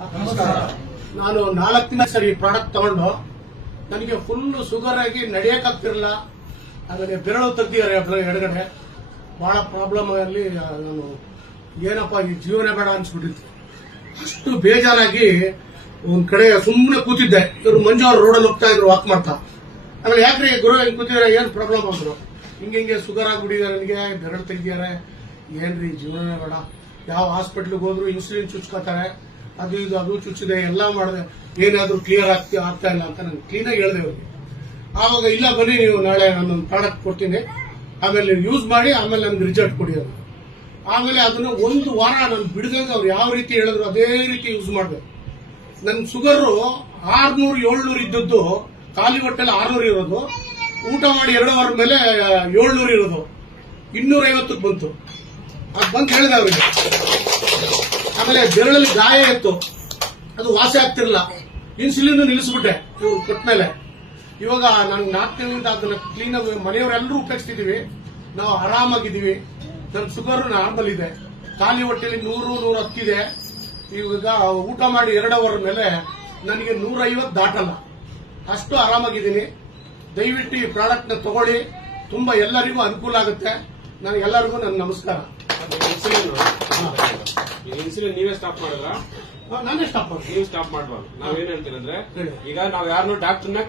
ನಮಸ್ಕಾರ. ನಾನು ನಾಲ್ಕು ದಿನ ಸರಿ ಪ್ರಾಡಕ್ಟ್ ತಗೊಂಡು ನನಗೆ ಫುಲ್ ಶುಗರ್ ಆಗಿ ನಡೆಯಕ್ಕಾಗ್ತಿರಲಿಲ್ಲ. ಆಮೇಲೆ ಬೆರಳು ತೆಗ್ದಿದ್ದಾರೆ ಎಡಗಡೆ. ಬಹಳ ಪ್ರಾಬ್ಲಮ್ ಆಗಲಿ ನಾನು ಏನಪ್ಪ ಈ ಜೀವನ ಬೇಡ ಅನ್ಸ್ಬಿಟ್ಟಿತ್ತು. ಅಷ್ಟು ಬೇಜಾರಾಗಿ ಒಂದ್ ಕಡೆ ಸುಮ್ಮನೆ ಕೂತಿದ್ದೆ. ಇವರು ಮಂಜು ಅವ್ರು ರೋಡಲ್ಲಿ ಹೋಗ್ತಾ ಇದ್ರು ವಾಕ್ ಮಾಡ್ತಾ. ಆಮೇಲೆ ಯಾಕ್ರಿ ಗುರು ಹಿಂಗ್ ಕೂತಿದ್ರೆ? ಏನ್ ಪ್ರಾಬ್ಲಮ್ ಅಂದ್ರು. ಹಿಂಗೆ ಹಿಂಗೆ ಶುಗರ್ ಆಗ್ಬಿಟ್ಟಿದ್ದಾರೆ ನನಗೆ, ಬೆರಳು ತೆಗ್ದಿದ್ದಾರೆ. ಏನ್ರಿ ಜೀವನ ಬೇಡ? ಯಾವ ಹಾಸ್ಪಿಟ್ಲಿಗೆ ಹೋದ್ರು ಇನ್ಸುಲಿನ್ ಚುಚ್ಕೋತಾರೆ. ಅದು ಇದು ಅದು ಚುಚ್ಚಿದೆ, ಎಲ್ಲ ಮಾಡಿದೆ. ಏನಾದ್ರೂ ಕ್ಲಿಯರ್ ಆಗ್ತಿ, ಆಗ್ತಾ ಇಲ್ಲ ಅಂತ ನಾನು ಕ್ಲೀನಾಗಿ ಹೇಳಿದೆ ಅವ್ರಿಗೆ ಆವಾಗ, ಇಲ್ಲ ಬನ್ನಿ ನೀವು ನಾಳೆ ನಾನೊಂದು ಪ್ರಾಡಕ್ಟ್ ಕೊಡ್ತೀನಿ. ಆಮೇಲೆ ನೀವು ಯೂಸ್ ಮಾಡಿ, ಆಮೇಲೆ ನನ್ಗೆ ರಿಜಲ್ಟ್ ಕೊಡಿ ಅದು ಆಮೇಲೆ ಅದನ್ನ ಒಂದು ವಾರ ನಾನು ಬಿಡ್ದಾಗ ಅವ್ರು ಯಾವ ರೀತಿ ಹೇಳಿದ್ರು ಅದೇ ರೀತಿ ಯೂಸ್ ಮಾಡಿದೆ. ನನ್ ಸುಗರು ಆರ್ನೂರು, ಏಳ್ನೂರು ಇದ್ದದ್ದು, ಖಾಲಿ ಹೊಟ್ಟೆಲ್ಲ ಆರ್ನೂರು ಇರೋದು. ಊಟ ಮಾಡಿ ಎರಡು ವಾರದ ಮೇಲೆ, ಏಳ್ನೂರು ಇರೋದು. ಇನ್ನೂರೈವತ್ತಕ್ಕೆ ಬಂತು. ಅದು ಬಂದು ಹೇಳಿದೆ ಅವರಿಗೆ. ಆಮೇಲೆ ಬೆರಳಲ್ಲಿ ಗಾಯ ಇತ್ತು. ಅದು ವಾಸಿ ಆಗ್ತಿರ್ಲಿಲ್ಲ. ಇನ್ಸುಲಿನ್ ನಿಲ್ಲಿಸ್ಬಿಟ್ಟೆ. ಇವ್ರು ಕೊಟ್ಮೇಲೆ ಇವಾಗ ನಾನು ನಾಲ್ಕು ತಿಂಗಳಿಂದ ಅದನ್ನ ಕ್ಲೀನ್ ಆಗಿ ಮನೆಯವರೆಲ್ಲರೂ ಉಪಯೋಗಿಸ್ತಿದೀವಿ. ನಾವು ಆರಾಮಾಗಿದ್ದೀವಿ. ನನ್ನ ಶುಗರ್ ನಾರ್ಮಲ್ ಇದೆ. ಖಾಲಿ ಹೊಟ್ಟೆಲಿ ನೂರು ನೂರ ಹತ್ತಿದೆ ಇವಾಗ ಊಟ ಮಾಡಿ ಎರಡು ಅವರ್ ಮೇಲೆ ನನಗೆ ನೂರ ಐವತ್ತು ದಾಟಲ್ಲ. ಅಷ್ಟು ಆರಾಮಾಗಿದ್ದೀನಿ. ದಯವಿಟ್ಟು ಈ ಪ್ರಾಡಕ್ಟ್ನ ತಗೊಳ್ಳಿ. ತುಂಬಾ ಎಲ್ಲರಿಗೂ ಅನುಕೂಲ ಆಗುತ್ತೆ. ನನಗೆಲ್ಲರಿಗೂ ನನ್ನ ನಮಸ್ಕಾರ. ಈಗ ಇನ್ಸುಲಿನ್ ನೀವೇ ಸ್ಟಾಪ್ ಮಾಡಿದ್ರ? ನಾನೇ ಸ್ಟಾಪ್ ಮಾಡ್ತೀನಿ. ನೀವು ಸ್ಟಾಪ್ ಮಾಡಬಾರ್ದು. ನಾವೇನ್ ಹೇಳ್ತೀರಂದ್ರೆ ಹೇಳಿ. ಈಗ ನಾವ್ ಯಾರನ್ನೂ ಡಾಕ್ಟರ್ನ